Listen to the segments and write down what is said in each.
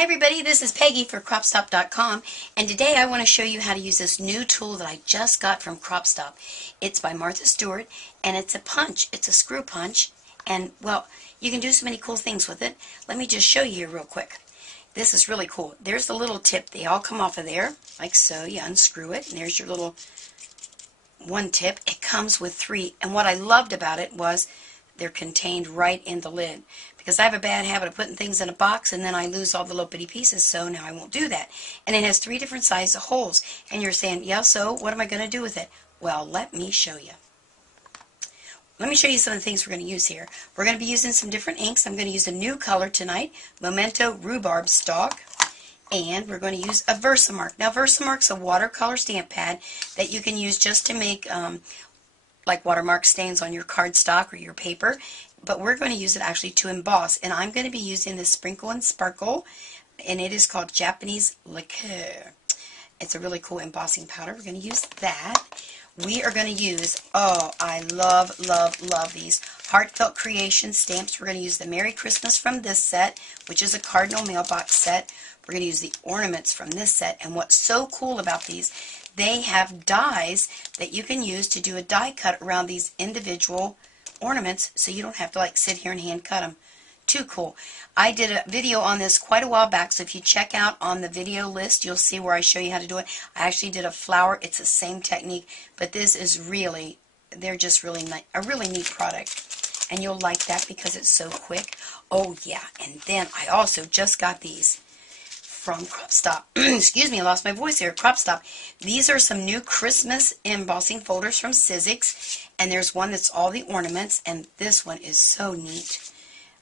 Hi everybody, this is Peggy for CropStop.com, and today I want to show you how to use this new tool that I just got from CropStop. It's by Martha Stewart, and it's a punch. It's a screw punch, and well, you can do so many cool things with it. Let me just show you here real quick. This is really cool. There's the little tip. They all come off of there, like so. You unscrew it, and there's your little one tip. It comes with 3, and what I loved about it was they're contained right in the lid, because I have a bad habit of putting things in a box and then I lose all the little bitty pieces, so now I won't do that. And it has 3 different sizes of holes, and you're saying, yeah, so what am I going to do with it? Well, let me show you. Let me show you some of the things we're going to use here. We're going to be using some different inks. I'm going to use a new color tonight, Memento Rhubarb Stalk, and we're going to use a Versamark. Now, Versamark's a watercolor stamp pad that you can use just to make like watermark stains on your cardstock or your paper, but we're going to use it actually to emboss, and I'm going to be using this Sprinkle and Sparkle, and it is called Japanese Lacquer. It's a really cool embossing powder. We're going to use that. We are going to use, oh, I love these Heartfelt Creation stamps. We're going to use the Merry Christmas from this set, which is a Cardinal mailbox set. We're going to use the ornaments from this set, and what's so cool about these, they have dies that you can use to do a die cut around these individual ornaments, so you don't have to like sit here and hand cut them. Too cool. I did a video on this quite a while back, so if you check out on the video list, you'll see where I show you how to do it. I actually did a flower. It's the same technique, but this is really, they're just really a really neat product, and you'll like that because it's so quick. Oh yeah, and then I also just got these from CropStop. Excuse me, I lost my voice here. CropStop. These are some new Christmas embossing folders from Sizzix, and there's one that's all the ornaments, and this one is so neat.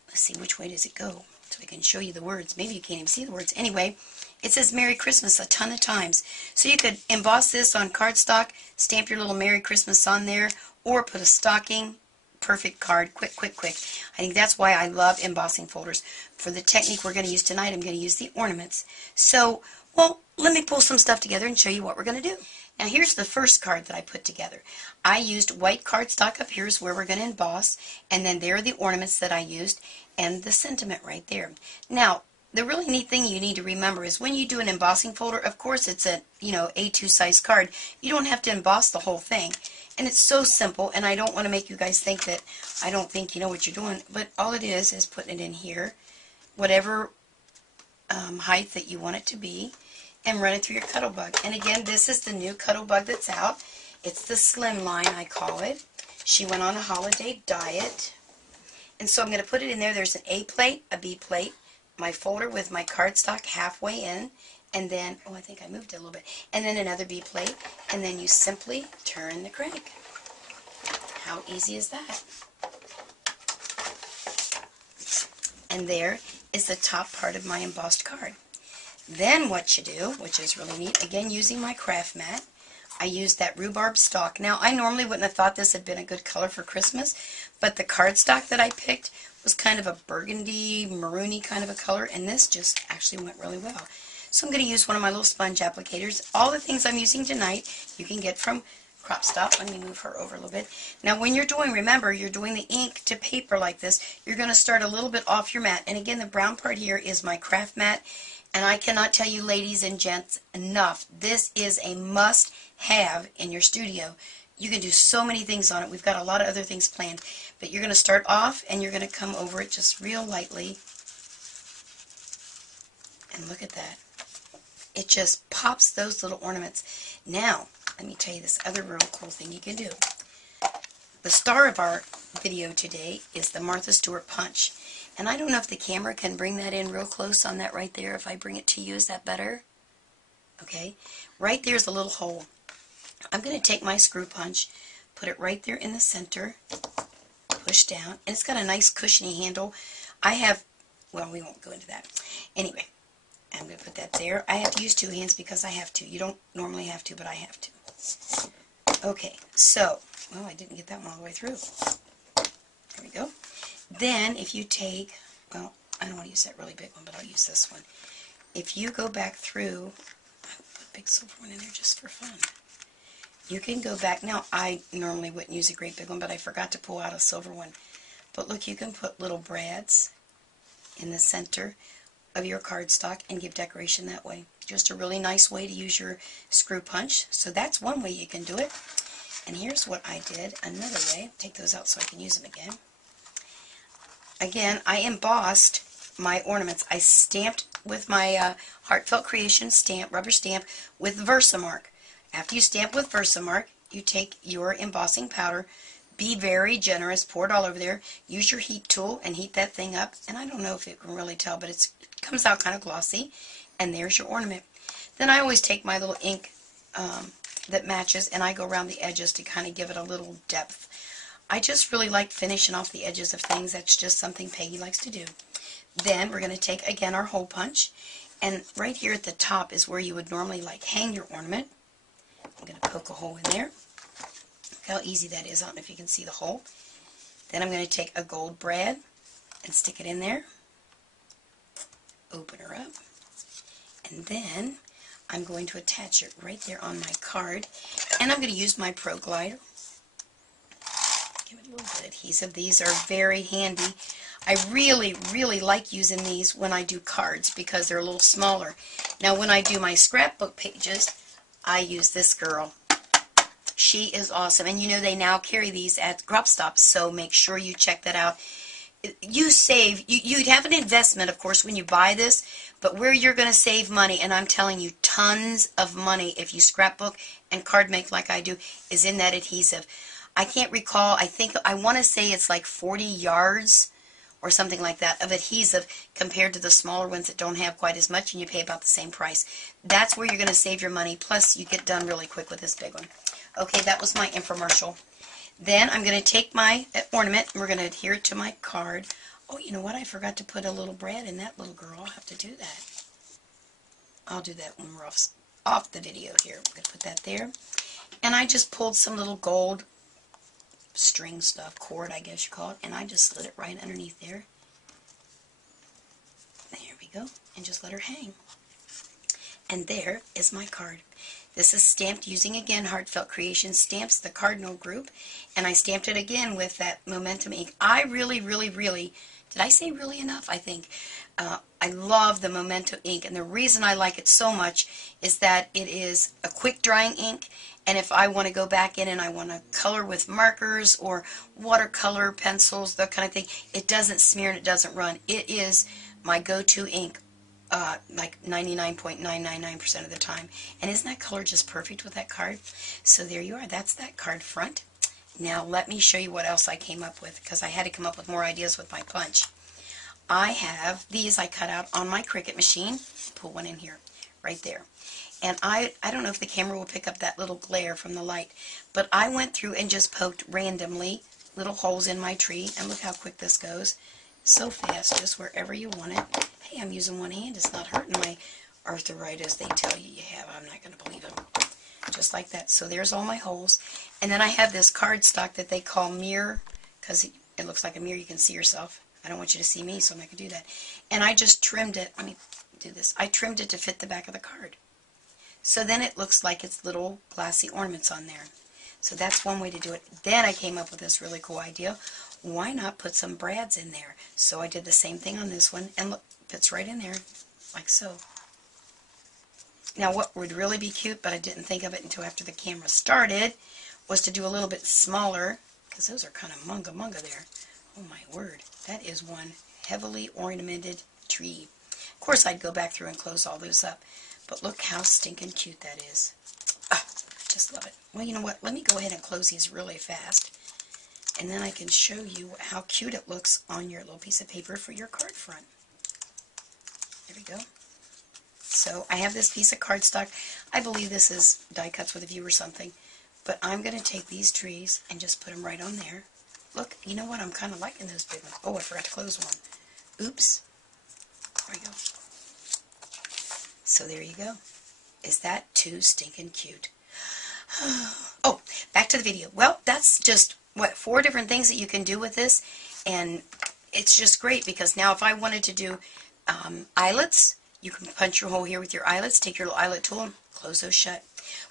Let's see, which way does it go so I can show you the words. Maybe you can't even see the words. Anyway, it says Merry Christmas a ton of times. So you could emboss this on cardstock, stamp your little Merry Christmas on there, or put a stocking. Perfect card. Quick. I think that's why I love embossing folders. For the technique we're going to use tonight, I'm going to use the ornaments. So, well, let me pull some stuff together and show you what we're going to do. Now, here's the first card that I put together. I used white cardstock up here is where we're going to emboss, and then there are the ornaments that I used, and the sentiment right there. Now, the really neat thing you need to remember is when you do an embossing folder, of course it's a, A2 size card. You don't have to emboss the whole thing. And it's so simple, and I don't want to make you guys think that I don't think you know what you're doing, but all it is putting it in here, whatever height that you want it to be, and run it through your Cuddle Bug. And again, this is the new Cuddle Bug that's out. It's the Slim line, I call it. She went on a holiday diet. And so I'm going to put it in there. There's an A plate, a B plate, my folder with my cardstock halfway in, and then, oh, I think I moved it a little bit, and then another B plate, and then you simply turn the crank. How easy is that? And there is the top part of my embossed card. Then what you do, which is really neat, again using my craft mat, I used that rhubarb stalk. Now, I normally wouldn't have thought this had been a good color for Christmas, but the cardstock that I picked was kind of a burgundy, maroony kind of a color, and this just actually went really well. So I'm going to use one of my little sponge applicators. All the things I'm using tonight you can get from CropStop. Let me move her over a little bit. Now when you're doing, remember, you're doing the ink to paper like this, you're going to start a little bit off your mat. And again, the brown part here is my craft mat. And I cannot tell you, ladies and gents, enough. This is a must-have in your studio. You can do so many things on it. We've got a lot of other things planned. But you're going to start off, and you're going to come over it just real lightly. And look at that. It just pops those little ornaments. Now, let me tell you this other real cool thing you can do. The star of our video today is the Martha Stewart punch. And I don't know if the camera can bring that in real close on that right there. If I bring it to you, is that better? Okay. Right there's a little hole. I'm going to take my screw punch, put it right there in the center, push down, and it's got a nice cushiony handle. I have, well, we won't go into that. Anyway, I'm going to put that there. I have to use 2 hands because I have to. You don't normally have to, but I have to. Okay, so, well, I didn't get that one all the way through. There we go. Then, if you take, well, I don't want to use that really big one, but I'll use this one. If you go back through, I'll put a big silver one in there just for fun. You can go back. Now, I normally wouldn't use a great big one, but I forgot to pull out a silver one. But look, you can put little brads in the center. of your cardstock and give decoration that way. Just a really nice way to use your screw punch. So that's one way you can do it. And here's what I did another way. Take those out so I can use them again. Again, I embossed my ornaments. I stamped with my Heartfelt Creation stamp, rubber stamp, with Versamark. After you stamp with Versamark, you take your embossing powder. Be very generous. Pour it all over there. Use your heat tool and heat that thing up. And I don't know if you can really tell, but it comes out kind of glossy. And there's your ornament. Then I always take my little ink that matches, and I go around the edges to kind of give it a little depth. I just really like finishing off the edges of things. That's just something Peggy likes to do. Then we're going to take, again, our hole punch. And right here at the top is where you would normally like hang your ornament. I'm going to poke a hole in there. Look how easy that is. I don't know if you can see the hole. Then I'm going to take a gold brad and stick it in there. Open her up. And then I'm going to attach it right there on my card. And I'm going to use my Pro Glider. Give it a little bit of adhesive. These are very handy. I really, really like using these when I do cards because they're a little smaller. Now when I do my scrapbook pages, I use this girl. She is awesome. And you know they now carry these at Crop Stop, so make sure you check that out. You save, you'd have an investment, of course, when you buy this, but where you're going to save money, and I'm telling you tons of money if you scrapbook and card make like I do, is in that adhesive. I can't recall, I want to say it's like 40 yards or something like that of adhesive compared to the smaller ones that don't have quite as much, and you pay about the same price. That's where you're going to save your money, plus you get done really quick with this big one. Okay, that was my infomercial. Then I'm going to take my ornament, and we're going to adhere it to my card. Oh, you know what? I forgot to put a little brad in that little girl. I'll have to do that. I'll do that when we're off the video here. I'm going to put that there. And I just pulled some little gold string stuff, cord I guess you call it, and I just slid it right underneath there. There we go. And just let her hang. And there is my card. This is stamped using, again, Heartfelt Creation Stamps, the Cardinal Group, and I stamped it again with that Memento ink. I really, really, really, did I say really enough? I think. I love the Memento ink, and the reason I like it so much is that it is a quick drying ink, and if I want to go back in and I want to color with markers or watercolor pencils, that kind of thing, it doesn't smear and it doesn't run. It is my go-to ink. Like 99.999% of the time. And isn't that color just perfect with that card? So there you are. That's that card front. Now let me show you what else I came up with, because I had to come up with more ideas with my punch. I have these I cut out on my Cricut machine. Put one in here, right there. And I don't know if the camera will pick up that little glare from the light, but I went through and just poked randomly little holes in my tree, and look how quick this goes. So fast, just wherever you want it. Hey, I'm using one hand. It's not hurting my arthritis they tell you you have. I'm not going to believe them. Just like that. So there's all my holes. And then I have this cardstock that they call mirror, because it looks like a mirror. You can see yourself. I don't want you to see me, so I'm not going to do that. And I just trimmed it. Let me do this. I trimmed it to fit the back of the card. So then it looks like it's little glassy ornaments on there. So that's one way to do it. Then I came up with this really cool idea. Why not put some brads in there? So I did the same thing on this one, and look, fits right in there, like so. Now what would really be cute, but I didn't think of it until after the camera started, was to do a little bit smaller, because those are kind of munga there. Oh my word, that is one heavily ornamented tree. Of course I'd go back through and close all those up, but look how stinking cute that is. Ah, just love it. Well, you know what, let me go ahead and close these really fast, and then I can show you how cute it looks on your little piece of paper for your card front. There we go. So I have this piece of cardstock. I believe this is die cuts with a view or something. But I'm going to take these trees and just put them right on there. Look, you know what? I'm kind of liking those big ones. Oh, I forgot to close one. Oops. There we go. So there you go. Is that too stinking cute? Oh, back to the video. Well, that's just, what, 4 different things that you can do with this. And it's just great because now if I wanted to do eyelets You can punch your hole here with your eyelets. Take your little eyelet tool and close those shut.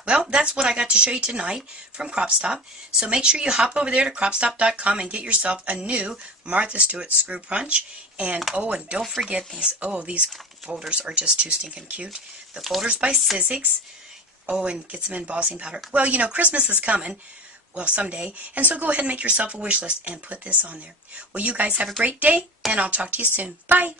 Well, that's what I got to show you tonight from CropStop. So make sure you hop over there to cropstop.com and get yourself a new Martha Stewart screw punch. And and don't forget these. Oh, these folders are just too stinking cute. The folders by Sizzix. Oh, and get some embossing powder. Well, you know, Christmas is coming. Well, someday. And so go ahead and make yourself a wish list and put this on there. Well, you guys have a great day, and I'll talk to you soon. Bye.